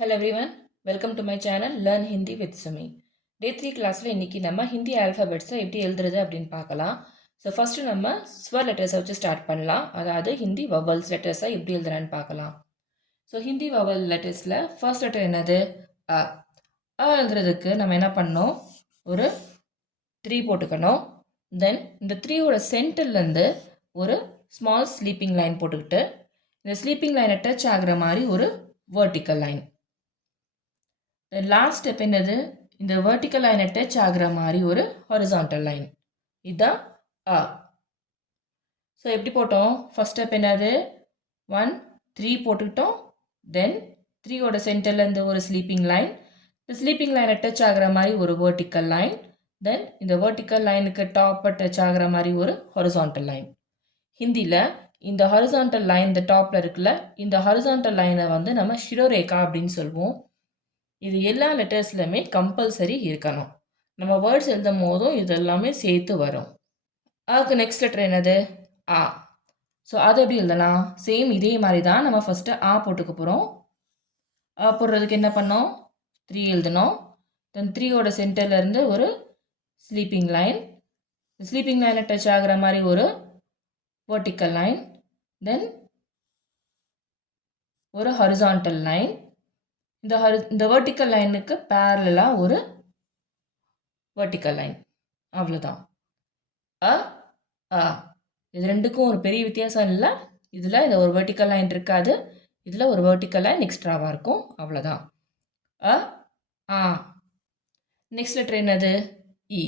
Hello everyone, welcome to my channel Learn Hindi with Sumi. Day 3 கிளாஸில் இன்றைக்கி நம்ம ஹிந்தி ஆல்ஃபபெட்ஸை எப்படி எழுதுறது அப்படின்னு பார்க்கலாம். ஸோ ஃபஸ்ட்டு நம்ம ஸ்வர் லெட்டர்ஸை வச்சு ஸ்டார்ட் பண்ணலாம். அதாவது ஹிந்தி வவல்ஸ் லெட்டர்ஸை எப்படி எழுதுறான்னு பார்க்கலாம். ஸோ ஹிந்தி வவல் லெட்டர்ஸில் ஃபர்ஸ்ட் லெட்டர் என்னது? அ. எழுதுறதுக்கு நம்ம என்ன பண்ணோம்? ஒரு 3 போட்டுக்கணும். தென் இந்த 3யோட சென்டர்லேருந்து ஒரு ஸ்மால் ஸ்லீப்பிங் லைன் போட்டுக்கிட்டு இந்த ஸ்லீப்பிங் லைனை டச் ஆகிற மாதிரி ஒரு வெர்டிக்கல் லைன். லாஸ்ட் ஸ்டெப் என்னது? இந்த வெர்டிக்கல் லைனை டச் ஆகிற மாதிரி ஒரு ஹாரிசான்டல் லைன். இதுதான் அ. ஸோ எப்படி போட்டோம்? ஃபர்ஸ்ட் ஸ்டெப் என்னது? 1 3 போட்டுக்கிட்டோம். தென் 3யோட சென்டர்லேருந்து ஒரு ஸ்லீப்பிங் லைன், இந்த ஸ்லீப்பிங் லைனை டச் ஆகிற மாதிரி ஒரு வெர்டிக்கல் லைன், தென் இந்த வெர்டிக்கல் லைனுக்கு டாப்பை டச் ஆகிற மாதிரி ஒரு ஹாரிசான்டல் லைன். ஹிந்தியில் இந்த ஹாரிசான்டல் லைன் இந்த டாப்பில் இருக்குல்ல, இந்த ஹாரிசான்டல் லைனை வந்து நம்ம ஷிரோரேகா அப்படின்னு சொல்லுவோம். இது எல்லா லெட்டர்ஸ்லையுமே கம்பல்சரி இருக்கணும். நம்ம வேர்ட்ஸ் எழுதும் போதும் இது எல்லாமே சேர்த்து வரும். அதுக்கு நெக்ஸ்ட் லெட்டர் என்னது? ஆ. ஸோ அது எப்படி எழுதலாம்? சேம் இதே மாதிரி தான் நம்ம ஃபஸ்ட்டு ஆ போட்டுக்க போகிறோம். ஆ போடுறதுக்கு என்ன பண்ணோம்? 3 எழுதணும். தென் 3யோட சென்டர்லேருந்து ஒரு ஸ்லீப்பிங் லைன், ஸ்லீப்பிங் லைனை டச் ஆகிற மாதிரி ஒரு வெர்டிக்கல் லைன், தென் ஒரு ஹாரிசான்டல் லைன், இந்த வெர்டிக்கல் லைனுக்கு பேரலாக ஒரு வெர்டிக்கல் லைன். அவ்வளோதான். அ ஆ. இது ரெண்டுக்கும் ஒரு பெரிய வித்தியாசம் இல்லை. இதில் இந்த ஒரு வெர்டிக்கல் லைன் இருக்காது, இதில் ஒரு வெர்டிக்கல் லைன் எக்ஸ்ட்ராவாக இருக்கும். அவ்வளோதான். அ ஆ. நெக்ஸ்ட் லெட்டர் என்னது? இ.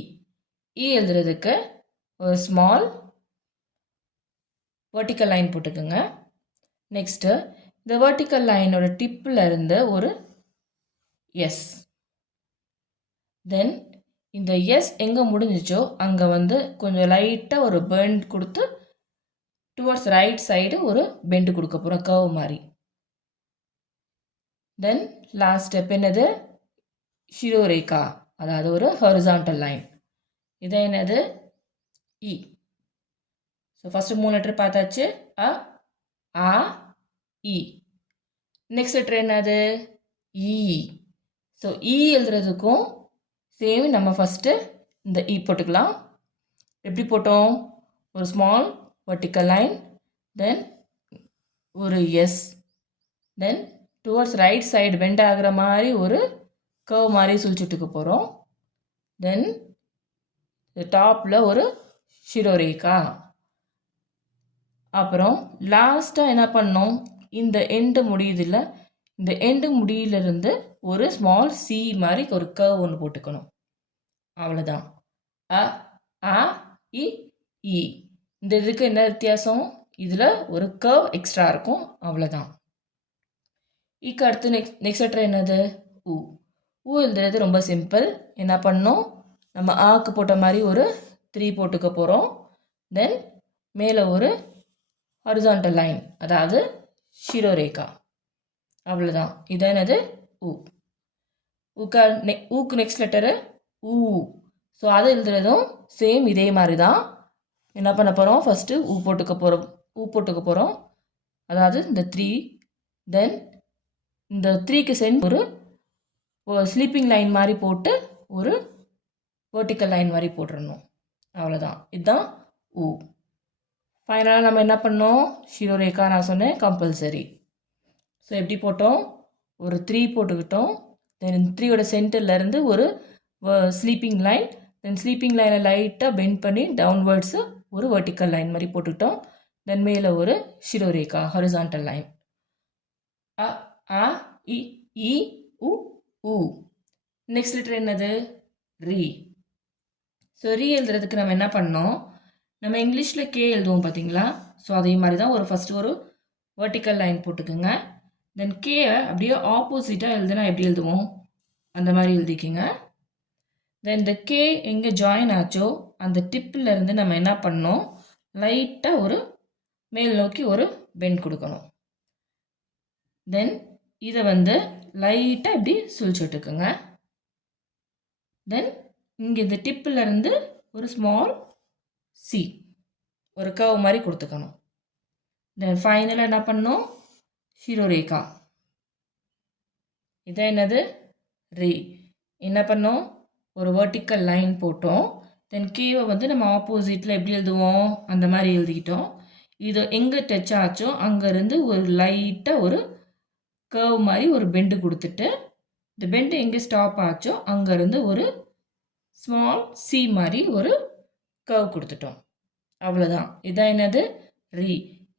இ எழுதுறதுக்கு ஒரு ஸ்மால் வெர்டிக்கல் லைன் போட்டுக்கோங்க. நெக்ஸ்ட்டு இந்த வெர்டிக்கல் லைனோட டிப்பில் இருந்து ஒரு எஸ். தென் இந்த எஸ் எங்கே முடிஞ்சிச்சோ அங்கே வந்து கொஞ்சம் லைட்டாக ஒரு பெண்ட் கொடுத்து டுவர்ட்ஸ் ரைட் சைடு ஒரு பெண்டு கொடுக்க போகிறோம், கர்வ் மாதிரி. தென் லாஸ்ட் ஸ்டெப் என்னது? ஷிரோரேகா, அதாவது ஒரு ஹாரிசான்டல் லைன். இதை என்னது? இ. ஸோ ஃபஸ்ட்டு 3 லெட்டர் பார்த்தாச்சு. அ ஆ இ. நெக்ஸ்ட் லெட்டர் என்னது? இ. ஸோ இ எழுதுறதுக்கும் சேம் நம்ம ஃபஸ்ட்டு இந்த இ போட்டுக்கலாம். எப்படி போட்டோம்? ஒரு ஸ்மால் வெர்டிக்கல் லைன், தென் ஒரு எஸ், தென் டுவர்ட்ஸ் ரைட் சைடு பெண்ட் ஆகிற மாதிரி ஒரு கர்வ் மாதிரி சுழிச்சுட்டுக்க போகிறோம். தென் டாப்பில் ஒரு ஷிரோரேகா. அப்புறம் லாஸ்ட்டாக என்ன பண்ணோம்? இந்த எண்டு முடியுதில்ல, இந்த எண்டு முடியிலிருந்து ஒரு ஸ்மால் சி மாதிரி ஒரு கர்வ் ஒன்று போட்டுக்கணும். அவ்வளோதான். அ ஆ இ இ. இந்த இதுக்கு என்ன வித்தியாசம்? இதில் ஒரு கர்வ் எக்ஸ்ட்ரா இருக்கும். அவ்வளோதான். இக்கு அடுத்து நெக்ஸ்ட் லெட்டர் என்னது? உ. உ எழுதுறது ரொம்ப சிம்பிள். என்ன பண்ணோம்? நம்ம ஆக்கு போட்ட மாதிரி ஒரு 3 போட்டுக்க போகிறோம். தென் மேலே ஒரு ஹாரிசான்டல் லைன், அதாவது ஷிரோரேகா. அவ்வளோதான். இது என்னது? உ. ஊக்கு நெக்ஸ்ட் லெட்டரு ஊ. ஸோ அது எழுதுறதும் சேம் இதே மாதிரி தான். என்ன பண்ண போகிறோம்? ஃபஸ்ட்டு ஊ போட்டுக்க போகிறோம். அதாவது இந்த 3, தென் இந்த 3க்கு சென்ட் ஒரு ஸ்லீப்பிங் லைன் மாதிரி போட்டு ஒரு வெர்டிக்கல் லைன் மாதிரி போட்டுடணும். அவ்வளோதான். இதுதான் ஊ. ஃபைனலாக நம்ம என்ன பண்ணோம்? ஷிரோரேகா நான் சொன்னேன் கம்பல்சரி. ஸோ எப்படி போட்டோம்? ஒரு 3 போட்டுக்கிட்டோம். தென் 3யோட சென்டர்லேருந்து ஒரு ஸ்லீப்பிங் லைன், தென் ஸ்லீப்பிங் லைனை லைட்டாக பெண்ட் பண்ணி டவுன்வர்ட்ஸு ஒரு வெர்டிக்கல் லைன் மாதிரி போட்டுக்கிட்டோம். தென் மேலே ஒரு ஷிரோரேகா ஹாரிசான்டல் லைன். அ ஆ இ இ உ உ. நெக்ஸ்ட் லெட்டர் என்னது? ரீ. ஸோ ரீ எழுதுறதுக்கு நம்ம என்ன பண்ணோம்? நம்ம இங்கிலீஷில் கே எழுதுவோம் பார்த்தீங்களா? ஸோ அதே மாதிரி தான் ஃபஸ்ட்டு ஒரு வெர்டிக்கல் லைன் போட்டுக்கோங்க. தென் கேவை அப்படியே ஆப்போசிட்டாக எழுதுனா எப்படி எழுதுவோம்? அந்த மாதிரி எழுதிக்கிங்க. தென் இந்த கே எங்கே ஜாயின் ஆச்சோ அந்த டிப்பில் இருந்து நம்ம என்ன பண்ணோம்? லைட்டாக ஒரு மேல் நோக்கி ஒரு பெண்ட் கொடுக்கணும். தென் இதை வந்து லைட்டாக இப்படி சுழிச்சு விட்டுக்குங்க. தென் இங்கே இந்த டிப்பில் இருந்து ஒரு ஸ்மால் சி, ஒரு கர்வ் மாதிரி கொடுத்துக்கணும். தென் ஃபைனலாக என்ன பண்ணோம்? ஷிரோரேகா. இதான் என்னது? ரீ. என்ன பண்ணோம்? ஒரு வெர்டிக்கல் லைன் போட்டோம். தென் கீழே வந்து நம்ம ஆப்போசிட்டில் எப்படி எழுதுவோம்? அந்த மாதிரி எழுதிக்கிட்டோம். இது எங்கே டச் ஆச்சோ அங்கேருந்து ஒரு லைட்டாக ஒரு கர்வ் மாதிரி ஒரு பெண்டு கொடுத்துட்டு, இந்த பெண்டு எங்கே ஸ்டாப் ஆச்சோ அங்கேருந்து ஒரு ஸ்மால் சி மாதிரி ஒரு கர்வ் கொடுத்துட்டோம். அவ்வளோதான். இதான் என்னது? ரீ.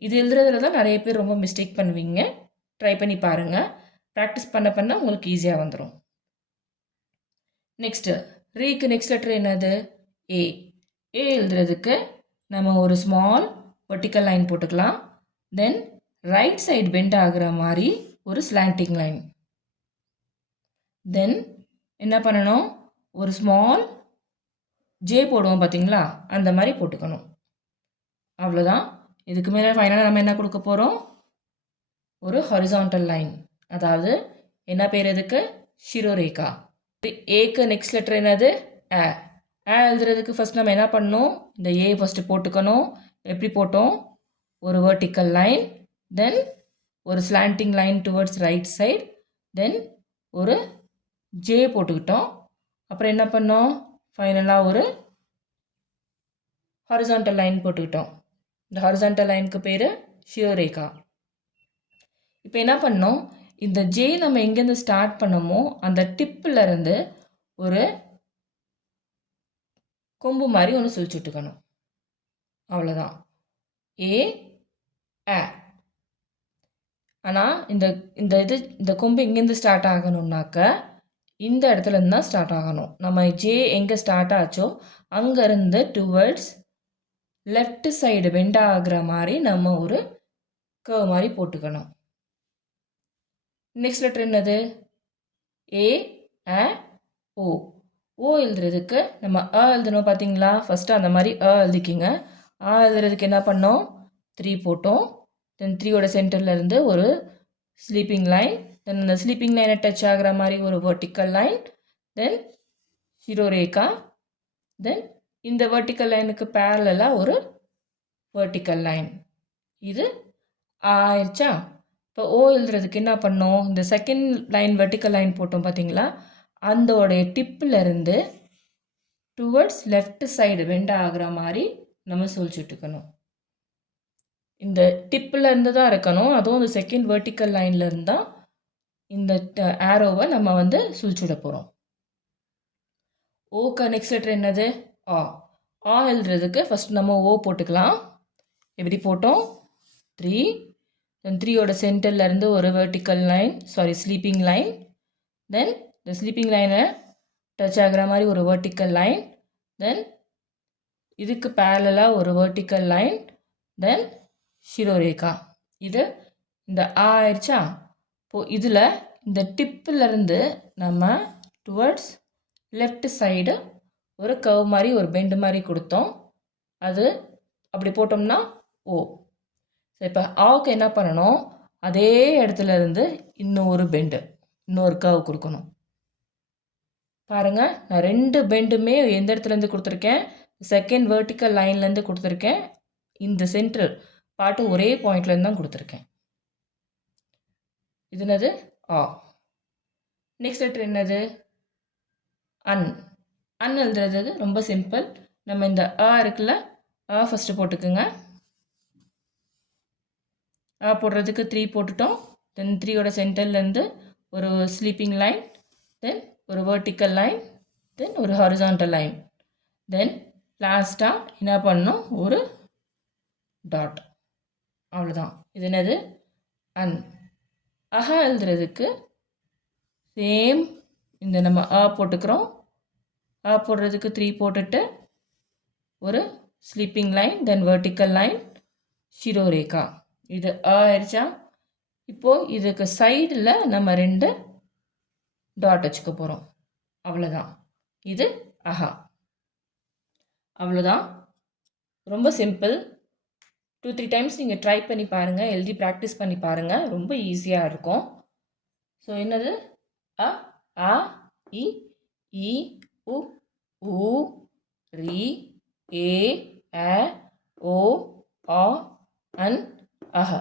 இது எழுதுறதுல தான் நிறைய பேர் ரொம்ப மிஸ்டேக் பண்ணுவீங்க. ட்ரை பண்ணி பாருங்கள். ப்ராக்டிஸ் பண்ண பண்ண உங்களுக்கு ஈஸியாக வந்துடும். நெக்ஸ்ட்டு ரீக்கு நெக்ஸ்ட் லெட்டர் என்னது? ஏ. ஏ எழுதுறதுக்கு நம்ம ஒரு ஸ்மால் வெர்டிக்கல் லைன் போட்டுக்கலாம். தென் ரைட் சைடு பெண்ட் ஆகுற மாதிரி ஒரு ஸ்லாண்டிங் லைன். தென் என்ன பண்ணணும்? ஒரு ஸ்மால் ஜே போடுவோம் பார்த்தீங்களா? அந்த மாதிரி போட்டுக்கணும். அவ்வளோதான். இதுக்கு மேலே ஃபைனலாக நம்ம என்ன கொடுக்க போகிறோம்? ஒரு ஹாரிசான்டல் லைன். அதாவது என்ன பேர் இதுக்கு? ஷிரோரேகா. ஏக்கு நெக்ஸ்ட் லெட்டர் என்னது? ஆ. ஆ எழுதுறதுக்கு ஃபஸ்ட் நம்ம என்ன பண்ணணும்? இந்த ஏ ஃபஸ்ட்டு போட்டுக்கணும். எப்படி போட்டோம்? ஒரு வெர்டிக்கல் லைன், தென் ஒரு slanting line towards right side, then ஒரு ஜே போட்டுக்கிட்டோம். அப்புறம் என்ன பண்ணோம்? ஃபைனலாக ஒரு ஹாரிசான்டல் லைன் போட்டுக்கிட்டோம். இந்த ஹாரிசான்டல் லைனுக்கு பேர் ஷியோரேகா. இப்போ என்ன பண்ணோம்? இந்த ஜே நம்ம எங்கேருந்து ஸ்டார்ட் பண்ணமோ அந்த டிப்பில் இருந்து ஒரு கொம்பு மாதிரி ஒன்று சுழிச்சு விட்டுக்கணும். அவ்வளோதான். ஏ ஆ. ஆனால் இந்த கொம்பு எங்கேருந்து ஸ்டார்ட் ஆகணும்னாக்க இந்த இடத்துல இருந்து தான் ஸ்டார்ட் ஆகணும். நம்ம ஜே எங்கே ஸ்டார்ட் ஆச்சோ அங்கேருந்து டுவர்ட்ஸ் லெஃப்ட் சைடு பெண்ட் ஆகிற மாதிரி நம்ம ஒரு கர்வ் மாதிரி போட்டுக்கணும். நெக்ஸ்ட் லெட்டர் என்னது? ஏ ஆ ஓ. ஓ எழுதுறதுக்கு நம்ம அ எழுதணும் பார்த்தீங்களா? ஃபஸ்ட்டு அந்த மாதிரி எழுதிக்கிங்க. எழுதுறதுக்கு என்ன பண்ணோம்? 3 போட்டோம். தென் 3யோட சென்டர்லேருந்து ஒரு ஸ்லீப்பிங் லைன், தென் அந்த ஸ்லீப்பிங் லைனை டச் ஆகிற மாதிரி ஒரு வெர்டிக்கல் லைன், தென் ஷிரோரேகா, தென் இந்த வெர்டிக்கல் லைனுக்கு பேரலாக ஒரு வெர்டிக்கல் லைன். இது ஆயிடுச்சா? இப்போ ஓ எழுதுறதுக்கு என்ன பண்ணோம்? இந்த செகண்ட் லைன் வெர்டிக்கல் லைன் போட்டோம் பார்த்தீங்களா? அதோடைய டிப்பில் இருந்து டுவர்ட்ஸ் லெஃப்ட் சைடு பெண்ட் ஆகிற மாதிரி நம்ம சுழிச்சுட்டுக்கணும். இந்த டிப்பில் இருந்து தான் இருக்கணும். அதுவும் இந்த செகண்ட் வெர்டிக்கல் லைனில் இருந்து தான் இந்த ஆரோவை நம்ம வந்து சுழிச்சுட போகிறோம். ஓக்கு நெக்ஸ்ட் லெட்டர் என்னது? ஆ. ஆ எழுதுறதுக்கு ஃபஸ்ட் நம்ம ஓ போட்டுக்கலாம். எப்படி போட்டோம்? 3, தென் 3யோட சென்டர்லேருந்து ஒரு வெர்டிக்கல் லைன், ஸ்லீப்பிங் லைன், தென் இந்த ஸ்லீப்பிங் லைனை டச் ஆகிற மாதிரி ஒரு வெர்டிக்கல் லைன், தென் இதுக்கு பேரலாக ஒரு வெர்டிக்கல் லைன், தென் ஷிரோரேகா. இது இந்த ஆயிடுச்சா? இப்போது இதில் இந்த டிப்பிலேருந்து நம்ம டுவர்ட்ஸ் லெஃப்ட் சைடு ஒரு கர்வ் மாதிரி ஒரு பெண்டு மாதிரி கொடுத்தோம். அது அப்படி போட்டோம்னா ஓ. இப்போ ஆவுக்கு என்ன பண்ணணும்? அதே இடத்துல இருந்து இன்னொரு பெண்டு, இன்னொரு கர்வ் கொடுக்கணும். பாருங்கள், நான் 2 பெண்டுமே எந்த இடத்துலேருந்து கொடுத்துருக்கேன்? செகண்ட் வெர்டிக்கல் லைன்லேருந்து கொடுத்துருக்கேன். இந்த சென்ட்ரல் பார்ட்டு ஒரே பாயிண்ட்லேருந்து தான் கொடுத்துருக்கேன். இது என்னது? ஆ. நெக்ஸ்ட் லெட்டர் என்னது? அன். அன் எழுதுறது ரொம்ப சிம்பிள். நம்ம இந்த ஆ இருக்குல்ல, ஆ ஃபஸ்ட்டு போட்டுக்குங்க. ஆ போடுறதுக்கு 3 போட்டுட்டோம். தென் 3யோட சென்டர்லேருந்து ஒரு ஸ்லீப்பிங் லைன், தென் ஒரு வெர்டிக்கல் லைன், தென் ஒரு ஹாரிசான்டல் லைன், தென் லாஸ்ட்டாக என்ன பண்ணணும்? ஒரு டாட். அவ்வளோதான். இது என்னது? அன். அஹா எழுதுறதுக்கு சேம் இந்த நம்ம ஆ போட்டுக்கிறோம். ஆ போடுறதுக்கு 3 போட்டுட்டு ஒரு ஸ்லீப்பிங் லைன், தென் வெர்டிக்கல் லைன், ஷிரோரேகா. இது ஆயிடுச்சா? இப்போது இதுக்கு சைடில் நம்ம 2 டாட் வச்சுக்க போகிறோம். அவ்வளோதான். இது அஹா. அவ்வளோதான். ரொம்ப சிம்பிள். 2-3 டைம்ஸ் நீங்கள் ட்ரை பண்ணி பாருங்கள், எழுதி ப்ராக்டிஸ் பண்ணி பாருங்கள். ரொம்ப ஈஸியாக இருக்கும். ஸோ என்னது? அ ஆ இ ஈ உ ஊ ரி ஏ அ ஓ ஆ அன் அஹ.